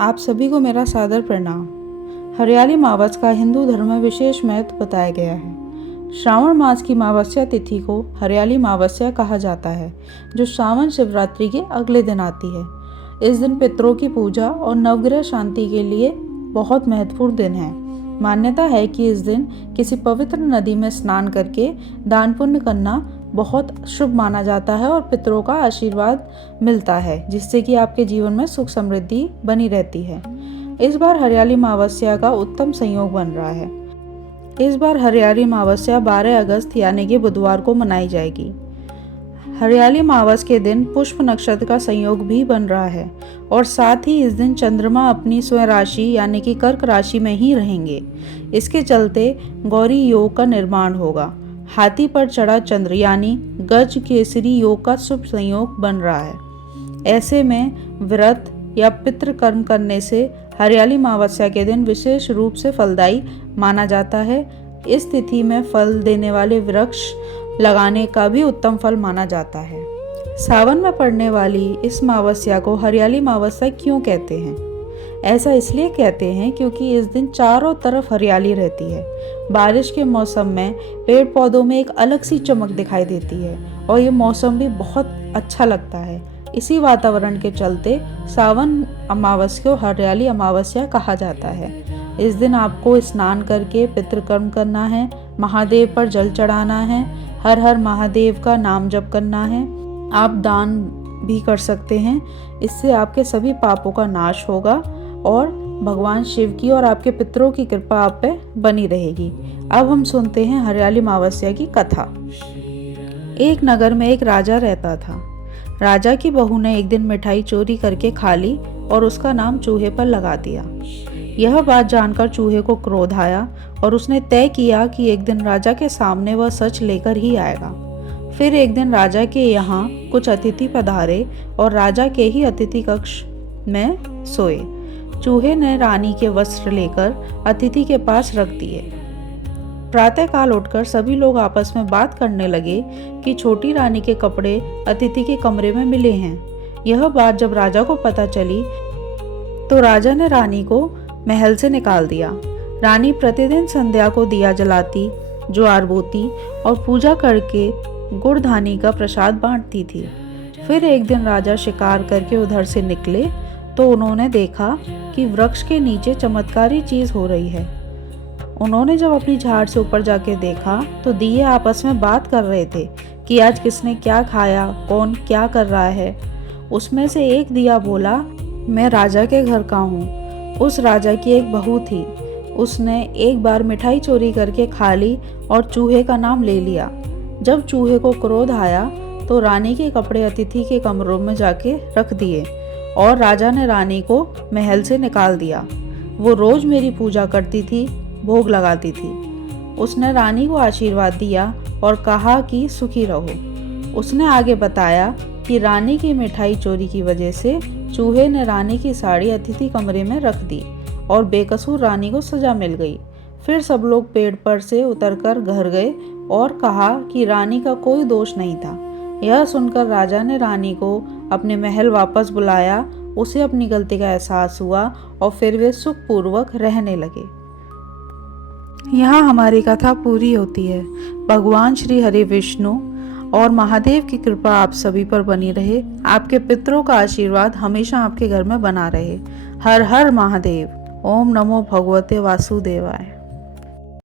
आप सभी को मेरा सादर प्रणाम। हरियाली अमावस का हिंदू धर्म में विशेष महत्व बताया गया है। श्रावण मास की अमावस्या तिथि को हरियाली अमावस्या कहा जाता है, जो श्रावण शिवरात्रि के अगले दिन आती है। इस दिन पितरों की पूजा और नवग्रह शांति के लिए बहुत महत्वपूर्ण दिन है। मान्यता है कि इस दिन किसी पवित्र नदी में स्नान करके दान पुण्य करना बहुत शुभ माना जाता है और पितरों का आशीर्वाद मिलता है, जिससे कि आपके जीवन में सुख समृद्धि बनी रहती है। इस बार हरियाली अमावस्या का उत्तम संयोग बन रहा है। इस बार हरियाली अमावस्या 12 अगस्त यानी कि बुधवार को मनाई जाएगी। हरियाली अमावस के दिन पुष्प नक्षत्र का संयोग भी बन रहा है और साथ ही इस दिन चंद्रमा अपनी स्वयं राशि यानी कि कर्क राशि में ही रहेंगे। इसके चलते गौरी योग का निर्माण होगा। हाथी पर चढ़ा चंद्र यानी गज केसरी योग का शुभ संयोग बन रहा है। ऐसे में व्रत या पितृ कर्म करने से हरियाली अमावस्या के दिन विशेष रूप से फलदायी माना जाता है। इस तिथि में फल देने वाले वृक्ष लगाने का भी उत्तम फल माना जाता है। सावन में पड़ने वाली इस अमावस्या को हरियाली अमावस्या क्यों कहते हैं? ऐसा इसलिए कहते हैं क्योंकि इस दिन चारों तरफ हरियाली रहती है। बारिश के मौसम में पेड़ पौधों में एक अलग सी चमक दिखाई देती है और ये मौसम भी बहुत अच्छा लगता है। इसी वातावरण के चलते सावन अमावस्या को हरियाली अमावस्या कहा जाता है। इस दिन आपको स्नान करके पितृकर्म करना है, महादेव पर जल चढ़ाना है, हर हर महादेव का नाम जप करना है। आप दान भी कर सकते हैं। इससे आपके सभी पापों का नाश होगा और भगवान शिव की और आपके पितरों की कृपा आप पे बनी रहेगी। अब हम सुनते हैं हरियाली अमावस्या की कथा। एक नगर में एक राजा रहता था। राजा की बहू ने एक दिन मिठाई चोरी करके खा ली और उसका नाम चूहे पर लगा दिया। यह बात जानकर चूहे को क्रोध आया और उसने तय किया कि एक दिन राजा के सामने वह सच लेकर ही आएगा। फिर एक दिन राजा के यहाँ कुछ अतिथि पधारे और राजा के ही अतिथि कक्ष में सोए। चूहे ने रानी के वस्त्र लेकर अतिथि के पास रख दिए। प्रातःकाल उठकर सभी लोग आपस में बात करने लगे कि छोटी रानी के कपड़े अतिथि के कमरे में मिले हैं। यह बात जब राजा को पता चली तो राजा ने रानी को महल से निकाल दिया। रानी प्रतिदिन संध्या को दिया जलाती, ज्वार बोती और पूजा करके गुड़ धानी का प्रसाद बांटती थी। फिर एक दिन राजा शिकार करके उधर से निकले तो उन्होंने देखा कि वृक्ष के नीचे चमत्कारी चीज हो रही है। उन्होंने जब अपनी झाड़ से ऊपर जाके देखा तो दिए आपस में बात कर रहे थे कि आज किसने क्या खाया, कौन क्या कर रहा है। उसमें से एक दिया बोला, मैं राजा के घर का हूँ। उस राजा की एक बहू थी। उसने एक बार मिठाई चोरी करके खा ली और चूहे का नाम ले लिया। जब चूहे को क्रोध आया तो रानी के कपड़े अतिथि के कमरों में जाके रख दिए और राजा ने रानी को महल से निकाल दिया। वो रोज मेरी पूजा करती थी, भोग लगाती थी। उसने रानी को आशीर्वाद दिया और कहा कि सुखी रहो। उसने आगे बताया कि रानी की मिठाई चोरी की वजह से चूहे ने रानी की साड़ी अतिथि कमरे में रख दी और बेकसूर रानी को सजा मिल गई। फिर सब लोग पेड़ पर से उतरकर घर गए और कहा कि रानी का कोई दोष नहीं था। यह सुनकर राजा ने रानी को अपने महल वापस बुलाया। उसे अपनी गलती का एहसास हुआ और फिर वे सुखपूर्वक रहने लगे। यहाँ हमारी कथा पूरी होती है। भगवान श्री हरि विष्णु और महादेव की कृपा आप सभी पर बनी रहे। आपके पितरों का आशीर्वाद हमेशा आपके घर में बना रहे। हर हर महादेव। ओम नमो भगवते वासुदेवाय।